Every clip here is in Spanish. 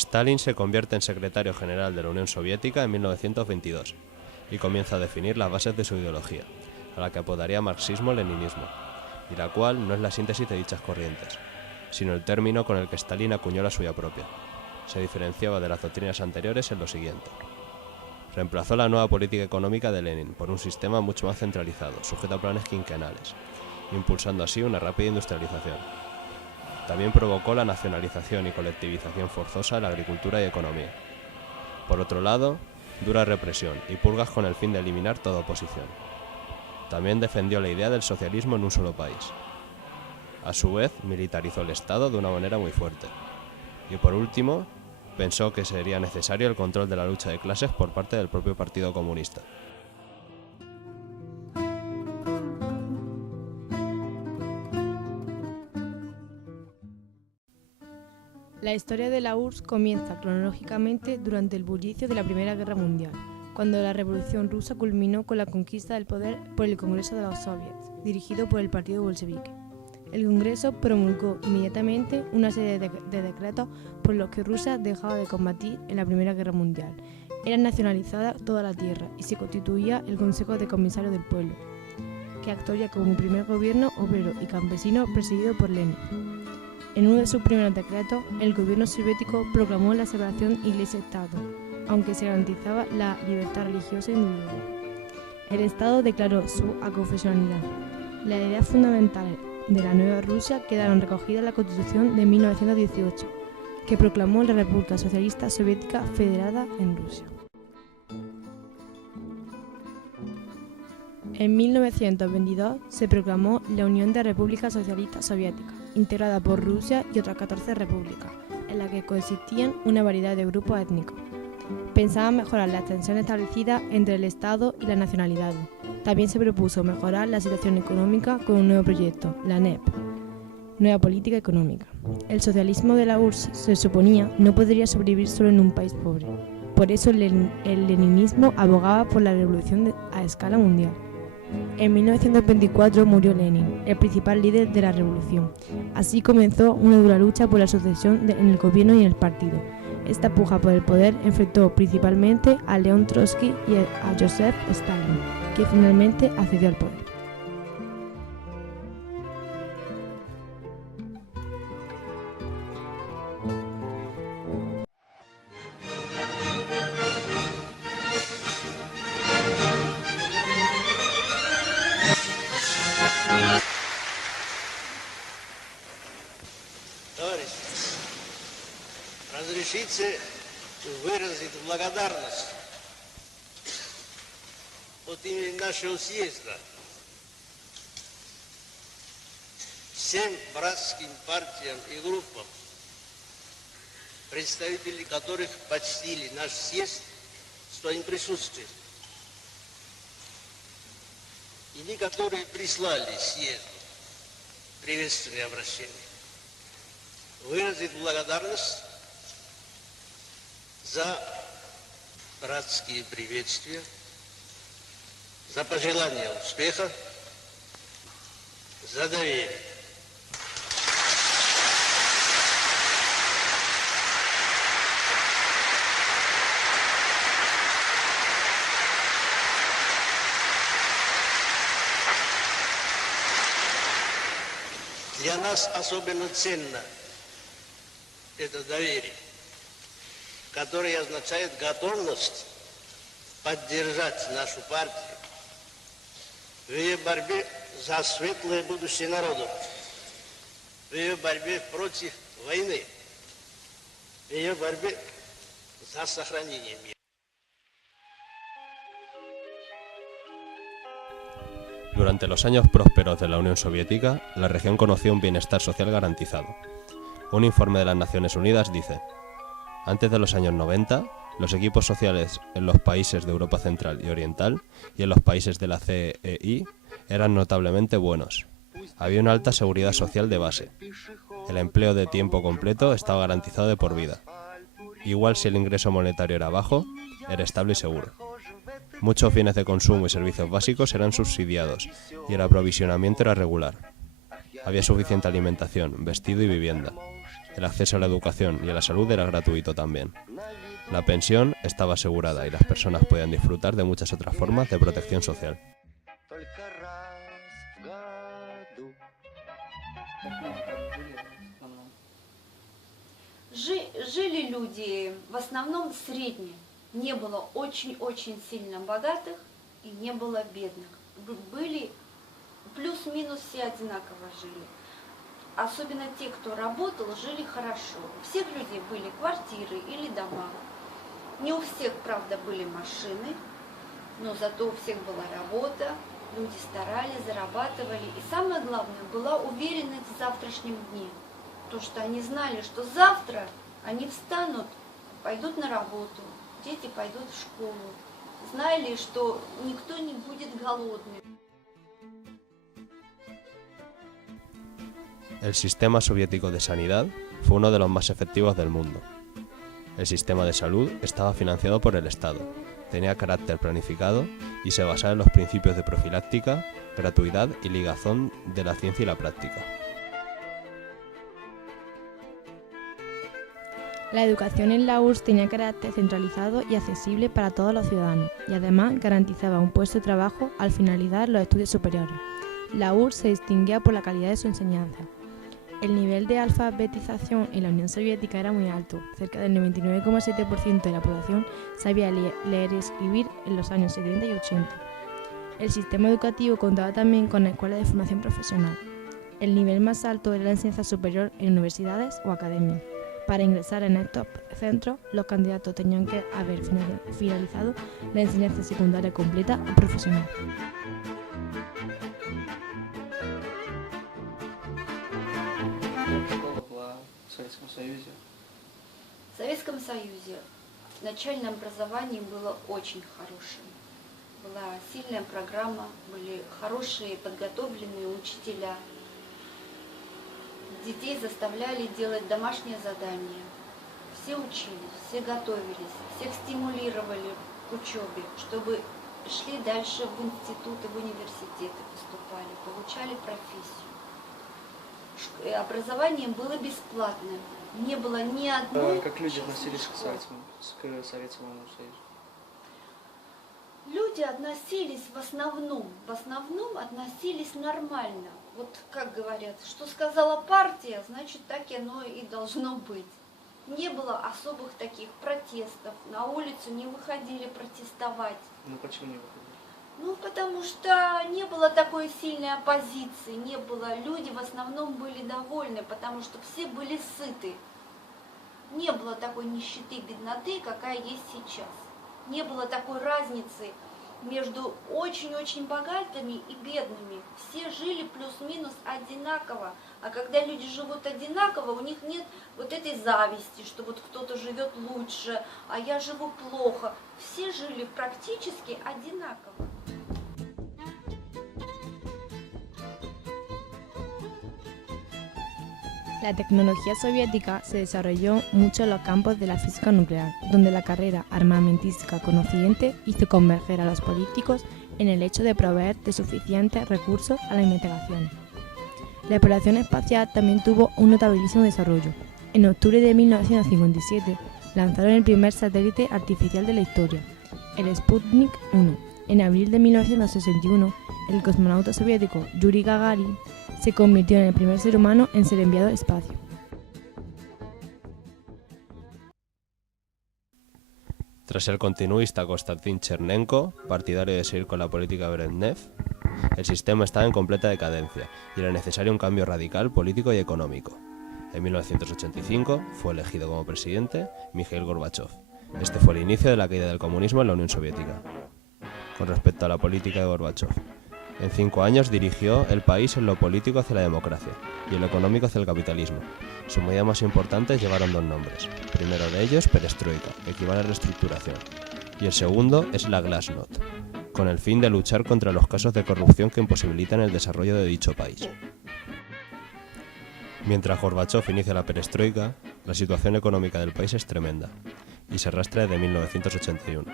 Stalin se convierte en secretario general de la Unión Soviética en 1922 y comienza a definir las bases de su ideología, a la que apodaría marxismo-leninismo, y la cual no es la síntesis de dichas corrientes, sino el término con el que Stalin acuñó la suya propia. Se diferenciaba de las doctrinas anteriores en lo siguiente. Reemplazó la nueva política económica de Lenin por un sistema mucho más centralizado, sujeto a planes quinquenales, impulsando así una rápida industrialización. También provocó la nacionalización y colectivización forzosa de la agricultura y economía. Por otro lado, dura represión y purgas con el fin de eliminar toda oposición. También defendió la idea del socialismo en un solo país. A su vez, militarizó el Estado de una manera muy fuerte. Y por último, pensó que sería necesario el control de la lucha de clases por parte del propio Partido Comunista. La historia de la URSS comienza cronológicamente durante el bullicio de la Primera Guerra Mundial, cuando la Revolución Rusa culminó con la conquista del poder por el Congreso de los Soviets, dirigido por el Partido Bolchevique. El Congreso promulgó inmediatamente una serie de decretos por los que Rusia dejaba de combatir en la Primera Guerra Mundial. Era nacionalizada toda la tierra y se constituía el Consejo de Comisarios del Pueblo, que actuaría como primer gobierno obrero y campesino presidido por Lenin. En uno de sus primeros decretos, el gobierno soviético proclamó la separación Iglesia-Estado, aunque se garantizaba la libertad religiosa individual. El Estado declaró su aconfesionalidad. Las ideas fundamentales de la nueva Rusia quedaron recogidas en la Constitución de 1918, que proclamó la República Socialista Soviética Federada en Rusia. En 1922 se proclamó la Unión de Repúblicas Socialistas Soviéticas, integrada por Rusia y otras 14 repúblicas, en la que coexistían una variedad de grupos étnicos. Pensaban mejorar las tensiones establecidas entre el Estado y las nacionalidades. También se propuso mejorar la situación económica con un nuevo proyecto, la NEP, Nueva Política Económica. El socialismo de la URSS, se suponía, no podría sobrevivir solo en un país pobre. Por eso el leninismo abogaba por la revolución a escala mundial. En 1924 murió Lenin, el principal líder de la revolución. Así comenzó una dura lucha por la sucesión en el gobierno y en el partido. Esta puja por el poder enfrentó principalmente a León Trotsky y a Joseph Stalin, que finalmente accedió al poder. Разрешите выразить благодарность от имени нашего съезда всем братским партиям и группам, представители которых почтили наш съезд своим присутствием, и которые прислали съезду приветственное обращение. Выразить благодарность за братские приветствия, за пожелания успеха, за доверие. Для нас особенно ценно это доверие, которое означает готовность поддержать нашу партию в ее борьбе за светлое будущее народа, в ее борьбе против войны, в ее борьбе за сохранение мира. Durante los años prósperos de la Unión Soviética, la región conoció un bienestar social garantizado. Un informe de las Naciones Unidas dice: antes de los años 90, los equipos sociales en los países de Europa Central y Oriental y en los países de la CEI eran notablemente buenos. Había una alta seguridad social de base. El empleo de tiempo completo estaba garantizado de por vida. Igual si el ingreso monetario era bajo, era estable y seguro. Muchos bienes de consumo y servicios básicos eran subsidiados y el aprovisionamiento era regular. Había suficiente alimentación, vestido y vivienda. El acceso a la educación y a la salud era gratuito también. La pensión estaba asegurada y las personas podían disfrutar de muchas otras formas de protección social. Жили люди в основном средние. Не было очень-очень сильно богатых и не было бедных. Были плюс-минус все одинаково жили. Особенно те, кто работал, жили хорошо. У всех людей были квартиры или дома. Не у всех, правда, были машины, но зато у всех была работа, люди старались, зарабатывали. И самое главное, была уверенность в завтрашнем дне. То, что они знали, что завтра они встанут, пойдут на работу, дети пойдут в школу. Знали, что никто не будет голодным. El sistema soviético de sanidad fue uno de los más efectivos del mundo. El sistema de salud estaba financiado por el Estado, tenía carácter planificado y se basaba en los principios de profiláctica, gratuidad y ligazón de la ciencia y la práctica. La educación en la URSS tenía carácter centralizado y accesible para todos los ciudadanos y además garantizaba un puesto de trabajo al finalizar los estudios superiores. La URSS se distinguía por la calidad de su enseñanza. El nivel de alfabetización en la Unión Soviética era muy alto, cerca del 99,7% de la población sabía leer y escribir en los años 70 y 80. El sistema educativo contaba también con escuelas de formación profesional. El nivel más alto era la enseñanza superior en universidades o academias. Para ingresar en estos centros, los candidatos tenían que haber finalizado la enseñanza secundaria completa o profesional. Школа была в Советском Союзе. В Советском Союзе начальное образование было очень хорошим. Была сильная программа, были хорошие подготовленные учителя. Детей заставляли делать домашние задания. Все учились, все готовились, всех стимулировали к учебе, чтобы шли дальше в институты, в университеты поступали, получали профессию. Образование было бесплатным. Не было ни одной... Как люди относились к Советскому Союзу? Люди относились в основном относились нормально. Вот как говорят, что сказала партия, значит так оно и должно быть. Не было особых таких протестов, на улицу не выходили протестовать. Ну почему не выходили? Ну, потому что не было такой сильной оппозиции, не было. Люди в основном были довольны, потому что все были сыты. Не было такой нищеты, бедноты, какая есть сейчас. Не было такой разницы между очень-очень богатыми и бедными. Все жили плюс-минус одинаково. А когда люди живут одинаково, у них нет вот этой зависти, что вот кто-то живет лучше, а я живу плохо. Все жили практически одинаково. La tecnología soviética se desarrolló mucho en los campos de la física nuclear, donde la carrera armamentística con Occidente hizo converger a los políticos en el hecho de proveer de suficientes recursos a las investigaciones. La exploración espacial también tuvo un notabilísimo desarrollo. En octubre de 1957 lanzaron el primer satélite artificial de la historia, el Sputnik 1. En abril de 1961, el cosmonauta soviético Yuri Gagarin se convirtió en el primer ser humano en ser enviado al espacio. Tras el continuista Konstantin Chernenko, partidario de seguir con la política de Brezhnev, el sistema estaba en completa decadencia y era necesario un cambio radical político y económico. En 1985 fue elegido como presidente Mikhail Gorbachev. Este fue el inicio de la caída del comunismo en la Unión Soviética. Con respecto a la política de Gorbachev, en 5 años dirigió el país en lo político hacia la democracia y en lo económico hacia el capitalismo. Sus medidas más importantes llevaron 2 nombres. El primero de ellos, perestroika, que equivale a reestructuración, y el segundo es la glasnost, con el fin de luchar contra los casos de corrupción que imposibilitan el desarrollo de dicho país. Mientras Gorbachev inicia la perestroika, la situación económica del país es tremenda y se arrastra desde 1981.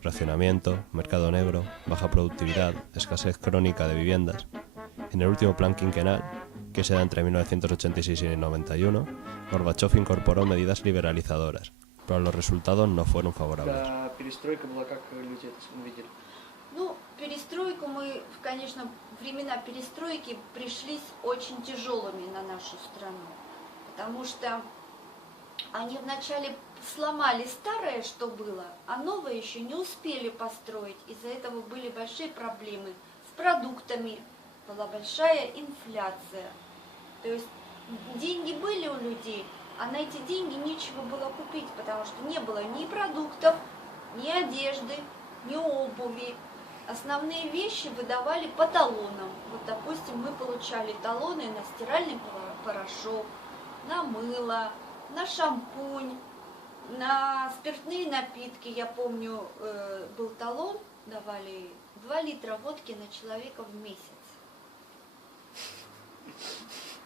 Racionamiento, mercado negro, baja productividad, escasez crónica de viviendas. En el último plan quinquenal, que se da entre 1986 y 91, Горбачев incorporó medidas liberalizadoras, pero los resultados no fueron favorables. Да, перестройка была, как люди это увидели. Ну, перестройку мы, конечно, времена перестройки пришлись очень тяжелыми на нашу страну, потому что они вначале сломали старое, что было, а новое еще не успели построить. Из-за этого были большие проблемы с продуктами, была большая инфляция. То есть деньги были у людей, а на эти деньги нечего было купить, потому что не было ни продуктов, ни одежды, ни обуви. Основные вещи выдавали по талонам. Вот, допустим, мы получали талоны на стиральный порошок, на мыло, на шампунь, на спиртные напитки. Я помню, был талон, давали 2 литра водки на человека в месяц.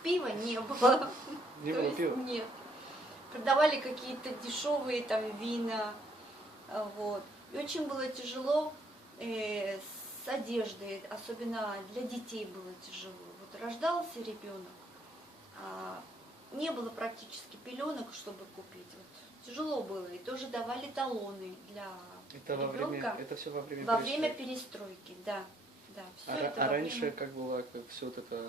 Пива не было. Не было пива? Нет. Продавали какие-то дешевые там вина. Вот. И очень было тяжело с одеждой, особенно для детей было тяжело. Вот рождался ребенок, не было практически пеленок, чтобы купить. Вот, тяжело было. И тоже давали талоны для ребенка. Это все во время Во время перестройки, да. Да, все это во раньше время... как было, как все вот это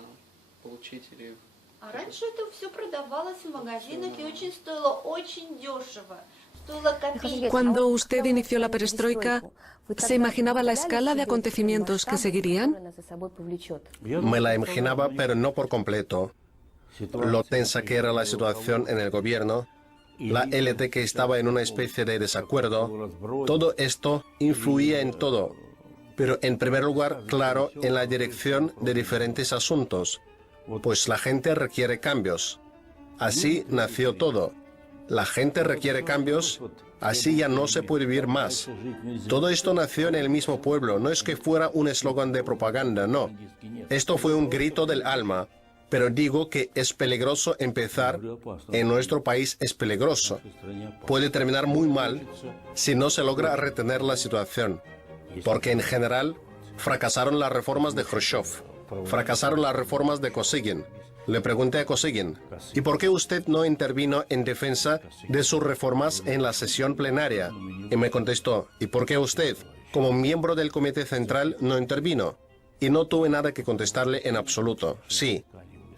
получить или... А раньше это все продавалось в магазинах и очень стоило очень дешево. Стоило копейки. Cuando usted inició la perestroika, ¿se imaginaba la escala de acontecimientos que seguirían? Me la imaginaba, pero no por completo. Lo tensa que era la situación en el gobierno, la élite que estaba en una especie de desacuerdo, todo esto influía en todo. Pero en primer lugar, claro, en la dirección de diferentes asuntos, pues la gente requiere cambios. Así nació todo. La gente requiere cambios, así ya no se puede vivir más. Todo esto nació en el mismo pueblo, no es que fuera un eslogan de propaganda, no. Esto fue un grito del alma, pero digo que es peligroso empezar, en nuestro país es peligroso. Puede terminar muy mal si no se logra retener la situación, porque en general fracasaron las reformas de Khrushchev, fracasaron las reformas de Kosygin. Le pregunté a Kosygin, ¿y por qué usted no intervino en defensa de sus reformas en la sesión plenaria? Y me contestó, ¿y por qué usted, como miembro del Comité Central, no intervino? Y no tuve nada que contestarle en absoluto. Sí.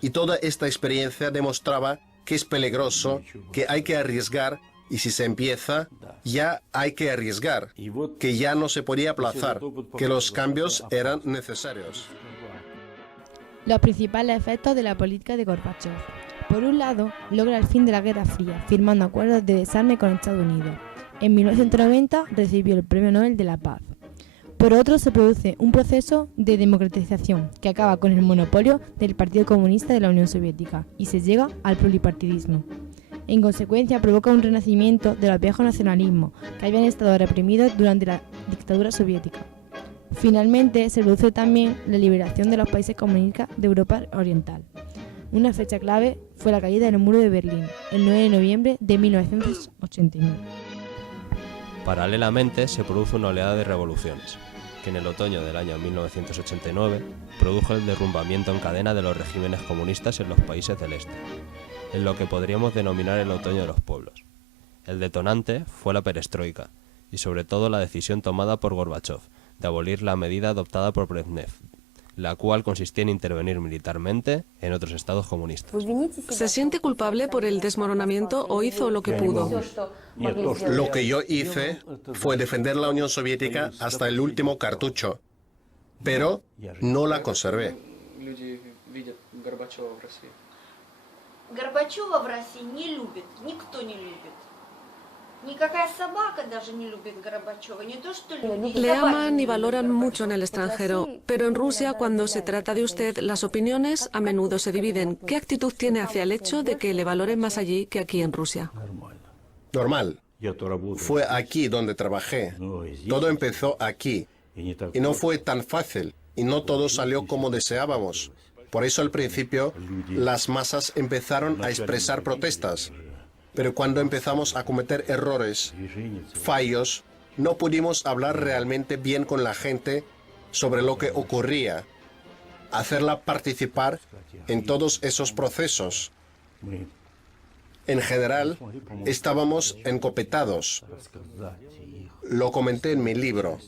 Y toda esta experiencia demostraba que es peligroso, que hay que arriesgar, y si se empieza, ya hay que arriesgar, que ya no se podía aplazar, que los cambios eran necesarios. Los principales efectos de la política de Gorbachev. Por un lado, logra el fin de la Guerra Fría, firmando acuerdos de desarme con Estados Unidos. En 1990 recibió el Premio Nobel de la Paz. Por otro, se produce un proceso de democratización que acaba con el monopolio del Partido Comunista de la Unión Soviética y se llega al pluripartidismo. En consecuencia, provoca un renacimiento de los viejos nacionalismos que habían estado reprimidos durante la dictadura soviética. Finalmente, se produce también la liberación de los países comunistas de Europa Oriental. Una fecha clave fue la caída del muro de Berlín, el 9 de noviembre de 1989. Paralelamente, se produce una oleada de revoluciones, que en el otoño del año 1989 produjo el derrumbamiento en cadena de los regímenes comunistas en los países del este, en lo que podríamos denominar el otoño de los pueblos. El detonante fue la perestroika, y sobre todo la decisión tomada por Gorbachev de abolir la medida adoptada por Brezhnev, la cual consistía en intervenir militarmente en otros estados comunistas. ¿Se siente culpable por el desmoronamiento o hizo lo que pudo? Lo que yo hice fue defender la Unión Soviética hasta el último cartucho, pero no la conservé. Люди видят Горбачева в России. Горбачева в России не любит, никто не любит. Никакая собака даже не любит Горбачева, не то что люди. Le aman y valoran mucho en el extranjero, pero en Rusia, cuando se trata de usted, las opiniones a menudo se dividen. ¿Qué actitud tiene hacia el hecho de que le valoren más allí que aquí en Rusia? Normal. Fue aquí donde trabajé. Todo empezó aquí. Y no fue tan fácil. Y no todo salió como deseábamos. Por eso al principio las masas empezaron a expresar protestas. Pero cuando empezamos a cometer errores, fallos, no pudimos hablar realmente bien con la gente sobre lo que ocurría. hacerla participar en todos esos procesos. En general, estábamos encopetados. Lo comenté en mi libro.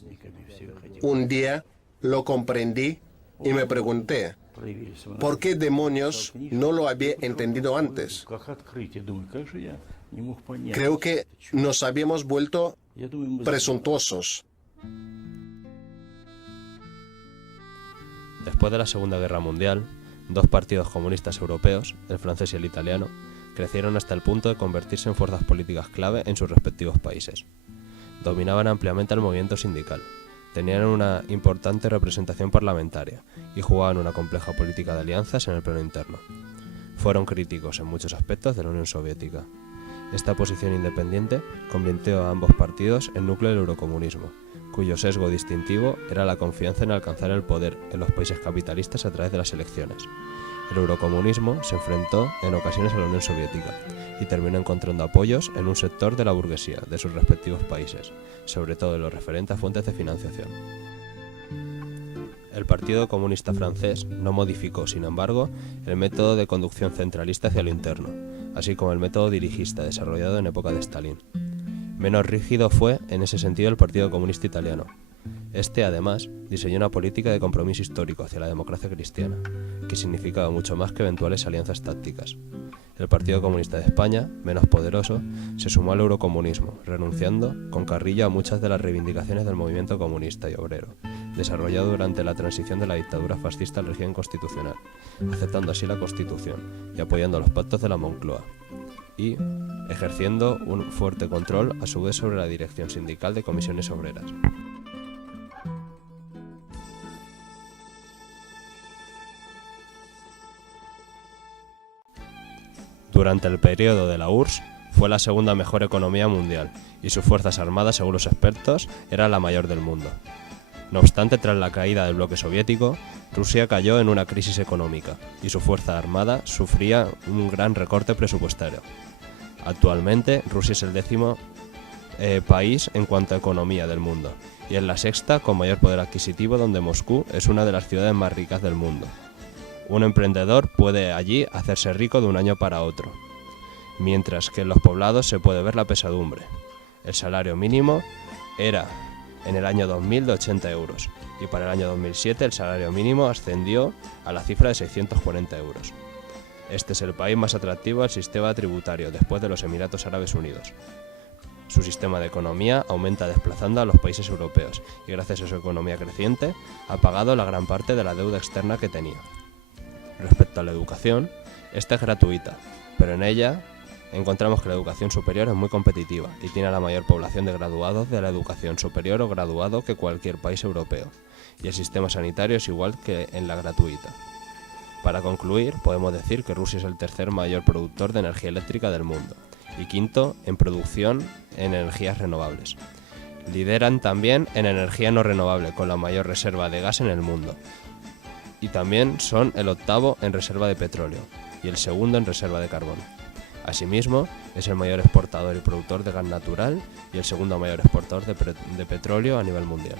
Un día lo comprendí y me pregunté, ¿por qué demonios no lo había entendido antes? Creo que nos habíamos vuelto presuntuosos. Después de la Segunda Guerra Mundial, dos partidos comunistas europeos, el francés y el italiano, crecieron hasta el punto de convertirse en fuerzas políticas clave en sus respectivos países. Dominaban ampliamente el movimiento sindical, tenían una importante representación parlamentaria y jugaban una compleja política de alianzas en el plano interno. Fueron críticos en muchos aspectos de la Unión Soviética. Esta posición independiente convirtió a ambos partidos en núcleo del eurocomunismo, cuyo sesgo distintivo era la confianza en alcanzar el poder en los países capitalistas a través de las elecciones. El eurocomunismo se enfrentó en ocasiones a la Unión Soviética y terminó encontrando apoyos en un sector de la burguesía de sus respectivos países, sobre todo en lo referente a fuentes de financiación. El Partido Comunista Francés no modificó, sin embargo, el método de conducción centralista hacia lo interno, así como el método dirigista desarrollado en época de Stalin. Menos rígido fue, en ese sentido, el Partido Comunista Italiano. Este, además, diseñó una política de compromiso histórico hacia la democracia cristiana, que significaba mucho más que eventuales alianzas tácticas. El Partido Comunista de España, menos poderoso, se sumó al eurocomunismo, renunciando con Carrillo a muchas de las reivindicaciones del movimiento comunista y obrero, desarrollado durante la transición de la dictadura fascista al régimen constitucional, aceptando así la Constitución y apoyando los pactos de la Moncloa, y ejerciendo un fuerte control a su vez sobre la dirección sindical de comisiones obreras. Durante el periodo de la URSS, fue la segunda mejor economía mundial y sus fuerzas armadas, según los expertos, era la mayor del mundo. No obstante, tras la caída del bloque soviético, Rusia cayó en una crisis económica y su fuerza armada sufría un gran recorte presupuestario. Actualmente, Rusia es el 10º país en cuanto a economía del mundo y es la 6ª con mayor poder adquisitivo, donde Moscú es una de las ciudades más ricas del mundo. Un emprendedor puede allí hacerse rico de un año para otro, mientras que en los poblados se puede ver la pesadumbre. El salario mínimo era en el año 2000 de 80 euros y para el año 2007 el salario mínimo ascendió a la cifra de 640 euros. Este es el país más atractivo al sistema tributario después de los Emiratos Árabes Unidos. Su sistema de economía aumenta desplazando a los países europeos y gracias a su economía creciente ha pagado la gran parte de la deuda externa que tenía. Respecto a la educación, esta es gratuita, pero en ella encontramos que la educación superior es muy competitiva y tiene la mayor población de graduados de la educación superior o graduado que cualquier país europeo, y el sistema sanitario es igual que en la gratuita. Para concluir, podemos decir que Rusia es el tercer mayor productor de energía eléctrica del mundo y quinto en producción en energías renovables. Lideran también en energía no renovable, con la mayor reserva de gas en el mundo. Y también son el 8º en reserva de petróleo y el 2º en reserva de carbón. Asimismo, es el mayor exportador y productor de gas natural y el 2º mayor exportador de petróleo a nivel mundial.